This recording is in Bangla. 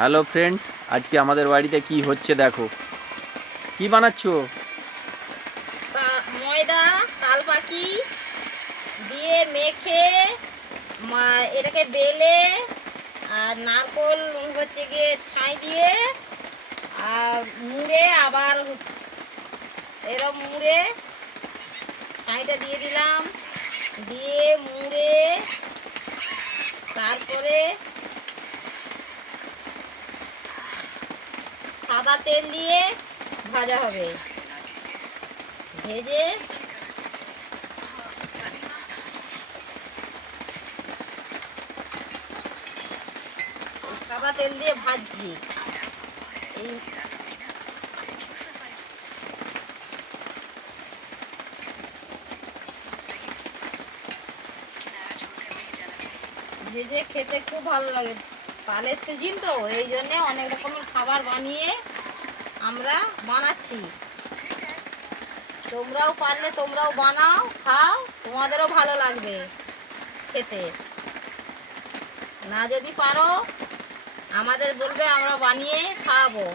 হ্যালো ফ্রেন্ড আজকে আমাদের বাড়িতে কি হচ্ছে দেখো। কি বানাচ্ছো? ময়দা তাল পাখি দিয়ে মেখে এটাকে বেলে, আর নারকল হচ্ছে গিয়ে ছাই দিয়ে, আর মুড়ে আবার এরম মুড়ে ছাইটা দিয়ে দিলাম। দিয়ে মুড়ে, তারপরে সাদা তেল দিয়ে ভাজা হবে। ভেজে সাদা তেল দিয়ে ভাজছি। এই ভেজে খেতে খুব ভালো লাগে। তালের সিজন তো, এই জন্যে অনেক রকমের খাবার বানিয়ে আমরা বানাচ্ছি। তোমরাও পারলে তোমরাও বানাও, খাও, তোমাদেরও ভালো লাগবে খেতে। না যদি পারো, আমাদের বলবে আমরা বানিয়ে খাওয়াবো।